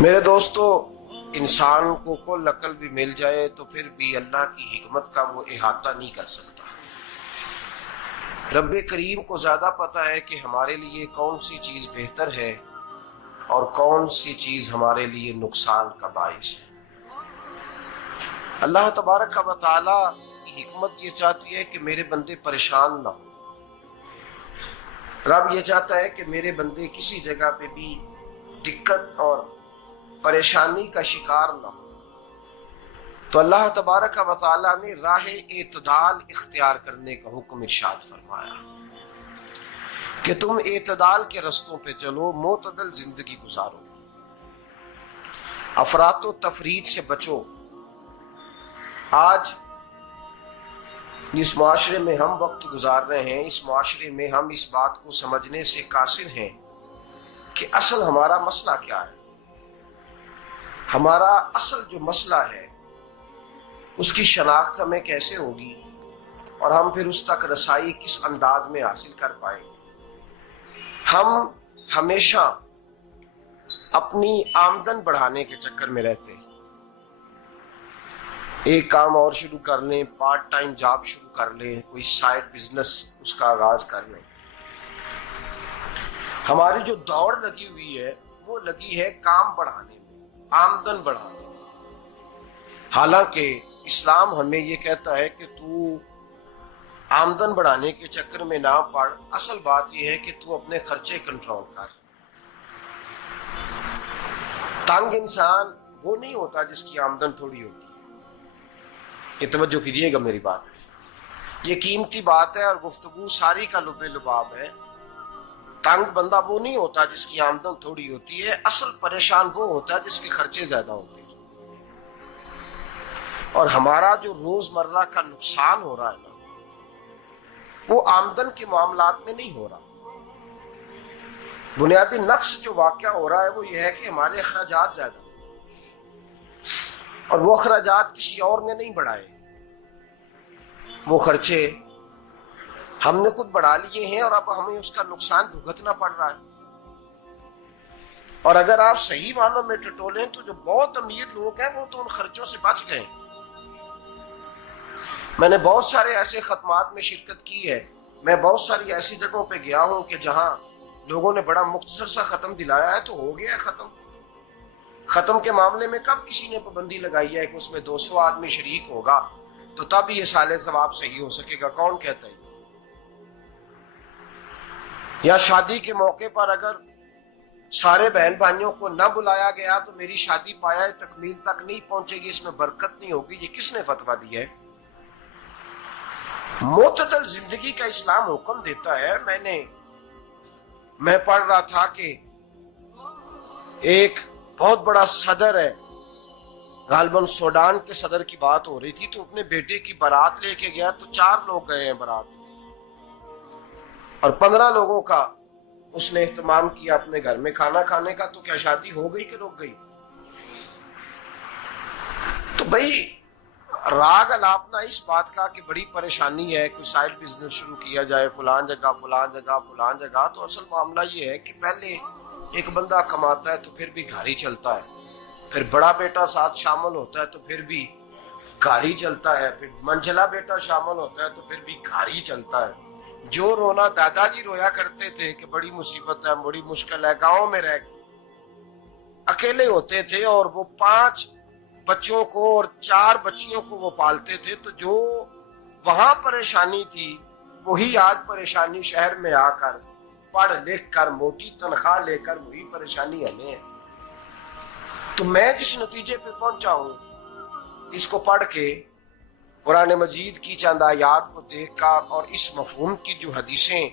میرے دوستو، انسان کو کل عقل بھی مل جائے تو پھر بھی اللہ کی حکمت کا وہ احاطہ نہیں کر سکتا۔ رب کریم کو زیادہ پتہ ہے کہ ہمارے لیے کون سی چیز بہتر ہے اور کون سی چیز ہمارے لیے نقصان کا باعث ہے۔ اللہ تبارک و تعالی کی حکمت یہ چاہتی ہے کہ میرے بندے پریشان نہ ہوں۔ رب یہ چاہتا ہے کہ میرے بندے کسی جگہ پہ بھی دقت اور پریشانی کا شکار نہ ہو، تو اللہ تبارک و تعالی نے راہ اعتدال اختیار کرنے کا حکم ارشاد فرمایا کہ تم اعتدال کے رستوں پہ چلو، معتدل زندگی گزارو، افراط و تفریط سے بچو۔ آج جس معاشرے میں ہم وقت گزار رہے ہیں، اس معاشرے میں ہم اس بات کو سمجھنے سے قاصر ہیں کہ اصل ہمارا مسئلہ کیا ہے۔ ہمارا اصل جو مسئلہ ہے اس کی شناخت ہمیں کیسے ہوگی اور ہم پھر اس تک رسائی کس انداز میں حاصل کر پائیں۔ ہم ہمیشہ اپنی آمدن بڑھانے کے چکر میں رہتے ہیں، ایک کام اور شروع کر لیں، پارٹ ٹائم جاب شروع کر لیں، کوئی سائیڈ بزنس اس کا آغاز کر لیں۔ ہماری جو دوڑ لگی ہوئی ہے وہ لگی ہے کام بڑھانے میں، آمدن بڑھانے میں، حالانکہ اسلام ہمیں یہ کہتا ہے کہ تو آمدن بڑھانے کے چکر میں نہ پڑ، اصل بات یہ ہے کہ تو اپنے خرچے کنٹرول کر۔ تنگ انسان وہ نہیں ہوتا جس کی آمدن تھوڑی ہوتی ہے، یہ توجہ کیجیے گا میری بات، یہ قیمتی بات ہے اور گفتگو ساری کا لب لباب ہے۔ تنگ بندہ وہ نہیں ہوتا جس کی آمدن تھوڑی ہوتی ہے، اصل پریشان وہ ہوتا ہے جس کے خرچے زیادہ ہوتے ہیں۔ اور ہمارا جو روزمرہ کا نقصان ہو رہا ہے نا، وہ آمدن کے معاملات میں نہیں ہو رہا۔ بنیادی نقص جو واقعہ ہو رہا ہے وہ یہ ہے کہ ہمارے اخراجات زیادہ ہیں اور وہ اخراجات کسی اور نے نہیں بڑھائے، وہ خرچے ہم نے خود بڑھا لیے ہیں اور اب ہمیں اس کا نقصان بھگتنا پڑ رہا ہے۔ اور اگر آپ صحیح معنوں میں ٹٹولیں تو جو بہت امیر لوگ ہیں وہ تو ان خرچوں سے بچ گئے۔ میں نے بہت سارے ایسے ختمات میں شرکت کی ہے، میں بہت ساری ایسی جگہوں پہ گیا ہوں کہ جہاں لوگوں نے بڑا مختصر سا ختم دلایا ہے تو ہو گیا ہے ختم۔ ختم کے معاملے میں کب کسی نے پابندی لگائی ہے کہ اس میں 200 آدمی شریک ہوگا تو تب یہ سال ثواب صحیح ہو سکے گا؟ کون کہتا ہے؟ یا شادی کے موقع پر اگر سارے بہن بھائیوں کو نہ بلایا گیا تو میری شادی پایہ تکمیل تک نہیں پہنچے گی، اس میں برکت نہیں ہوگی، یہ کس نے فتویٰ دیا ہے؟ معتدل زندگی کا اسلام حکم دیتا ہے۔ میں پڑھ رہا تھا کہ ایک بہت بڑا صدر ہے، غالباً سوڈان کے صدر کی بات ہو رہی تھی، تو اپنے بیٹے کی بارات لے کے گیا تو 4 لوگ گئے ہیں بارات اور 15 لوگوں کا اس نے اہتمام کیا اپنے گھر میں کھانا کھانے کا، تو کیا شادی ہو گئی کہ رک گئی؟ تو بھائی راگ الاپنا اس بات کا کہ بڑی پریشانی ہے، کوئی سائیڈ بزنس شروع کیا جائے فلان جگہ فلان جگہ فلان جگہ، تو اصل معاملہ یہ ہے کہ پہلے ایک بندہ کماتا ہے تو پھر بھی گھر ہی چلتا ہے، پھر بڑا بیٹا ساتھ شامل ہوتا ہے تو پھر بھی گھر ہی چلتا ہے، پھر منجلا بیٹا شامل ہوتا ہے تو پھر بھی گھر ہی چلتا ہے۔ جو رونا دادا جی رویا کرتے تھے کہ بڑی مصیبت ہے، بڑی مشکل ہے، گاؤں میں رہ اکیلے ہوتے تھے اور وہ 5 بچوں کو اور 4 بچیوں کو وہ پالتے تھے، تو جو وہاں پریشانی تھی وہی آج پریشانی شہر میں آ کر پڑھ لکھ کر موٹی تنخواہ لے کر وہی پریشانی ہمیں ہے۔ تو میں جس نتیجے پہ پہنچا ہوں اس کو پڑھ کے، قرآن مجید کی چند آیات کو دیکھ کر اور اس مفہوم کی جو حدیثیں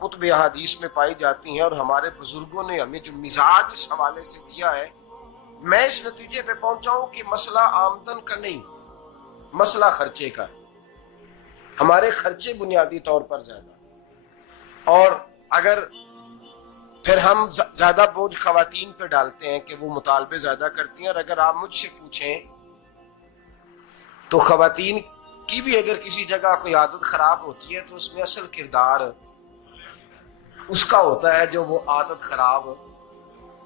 کتب احادیث میں پائی جاتی ہیں اور ہمارے بزرگوں نے ہمیں جو مزاج اس حوالے سے دیا ہے، میں اس نتیجے پہ پہنچا ہوں کہ مسئلہ آمدن کا نہیں، مسئلہ خرچے کا ہے۔ ہمارے خرچے بنیادی طور پر زیادہ، اور اگر پھر ہم زیادہ بوجھ خواتین پہ ڈالتے ہیں کہ وہ مطالبے زیادہ کرتی ہیں، اور اگر آپ مجھ سے پوچھیں تو خواتین کی بھی اگر کسی جگہ کوئی عادت خراب ہوتی ہے تو اس میں اصل کردار اس کا ہوتا ہے جو وہ عادت خراب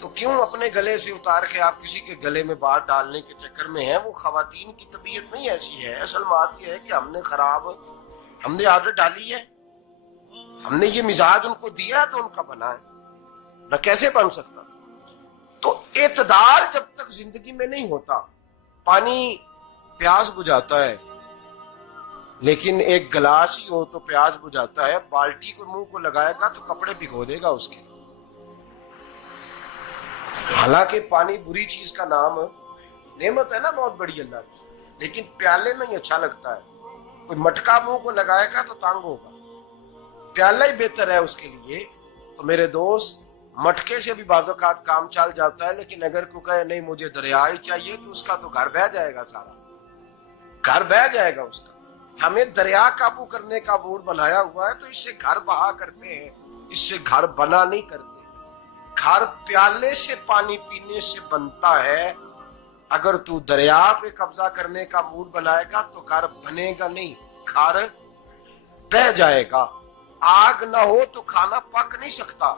تو کیوں اپنے گلے سے اتار کے آپ کسی کے گلے میں بات ڈالنے کے چکر میں ہیں؟ وہ خواتین کی طبیعت نہیں ایسی ہے. اصل بات یہ ہے کہ ہم نے عادت ڈالی ہے، ہم نے یہ مزاج ان کو دیا تو ان کا بنا ہے، نہ کیسے بن سکتا. تو اعتدال جب تک زندگی میں نہیں ہوتا، پانی پیاس بجھاتا ہے لیکن ایک گلاس ہی ہو تو پیاس بجھاتا ہے، بالٹی کو منہ کو لگائے گا تو کپڑے بھگو دے گا اس کے. حالانکہ پانی بری چیز کا نام نعمت ہے نا بہت بڑی اللہ کی، لیکن پیالے میں ہی اچھا لگتا ہے. کوئی مٹکا منہ کو لگائے گا تو تانگ ہوگا، پیالہ ہی بہتر ہے اس کے لیے. تو میرے دوست، مٹکے سے بھی بعض اوقات کام چل جاتا ہے، لیکن اگر کوئی کہے نہیں مجھے دریا ہی چاہیے تو اس کا تو گھر بہ جائے گا، سارا گھر بہ جائے گا اس کا. ہمیں دریا قابو کرنے کا موڈ بنایا ہوا ہے تو اس سے گھر بہا کرتے ہیں، اس سے گھر بنا نہیں کرتے. گھر پیالے سے پانی پینے سے بنتا ہے. اگر تو دریا پہ قبضہ کرنے کا موڈ بنائے گا تو گھر بنے گا نہیں، گھر بہ جائے گا. آگ نہ ہو تو کھانا پک نہیں سکتا،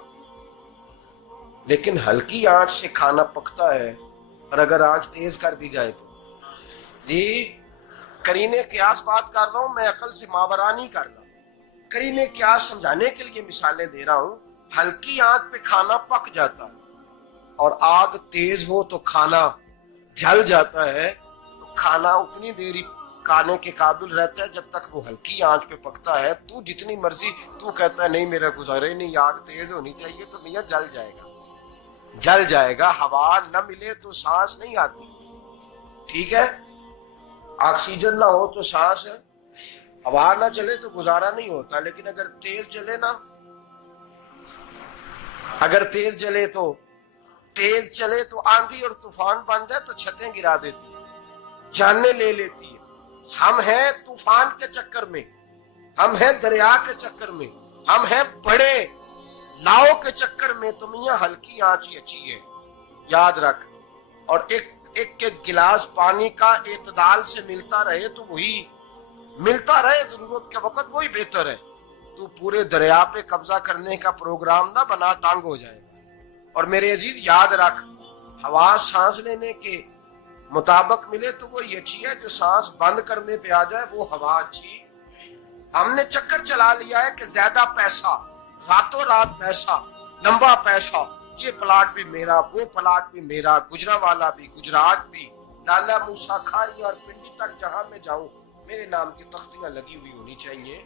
لیکن ہلکی آنچ سے کھانا پکتا ہے. اور اگر آنچ تیز کر دی جائے تو جی قرینے قیاس بات کر رہا ہوں، میں عقل سے ماورا نہیں کر رہا. قرینے قیاس سمجھانے کے لیے مثالیں دے رہا ہوں. ہلکی آنچ پہ کھانا پک جاتا ہے اور آگ تیز ہو تو کھانا جل جاتا ہے. تو کھانا اتنی دیر کھانے کے قابل رہتا ہے جب تک وہ ہلکی آنچ پہ پکتا ہے. تو جتنی مرضی تو کہتا ہے نہیں میرا گزارے نہیں، آگ تیز ہونی چاہیے، تو میاں جل جائے گا، جل جائے گا. ہوا نہ ملے تو سانس نہیں آتی، ٹھیک ہے؟ آکسیجن نہ ہو تو سانس ہے، ہوا نہ چلے تو گزارا نہیں ہوتا. لیکن اگر تیز جلے نا، اگر تیز چلے تو آندھی اور طوفان بن جائے تو چھتیں گرا دیتی ہے، جانیں لے لیتی ہے. ہم ہیں طوفان کے چکر میں، ہم ہیں دریا کے چکر میں، ہم ہیں بڑے لاؤ کے چکر میں. تو میاں ہلکی آنچ ہی اچھی ہے، یاد رکھ. اور ایک گلاس پانی کا اعتدال سے ملتا رہے تو وہی ملتا رہے، ضرورت کے وقت وہی بہتر ہے. تو پورے دریا پہ قبضہ کرنے کا پروگرام نہ بنا، تانگ ہو جائے گا. اور میرے عزیز یاد رکھ، ہوا سانس لینے کے مطابق ملے تو وہی اچھی ہے، جو سانس بند کرنے پہ آ جائے وہ ہوا اچھی. ہم نے چکر چلا لیا ہے کہ زیادہ پیسہ، راتوں رات پیسہ، لمبا پیسہ، یہ پلاٹ بھی میرا، وہ پلاٹ بھی میرا، گجرانوالا بھی، گجرات بھی، لالا موسیٰ کھاری اور پنڈی تک جہاں میں جاؤں میرے نام کی تختیاں لگی ہوئی ہونی چاہیے.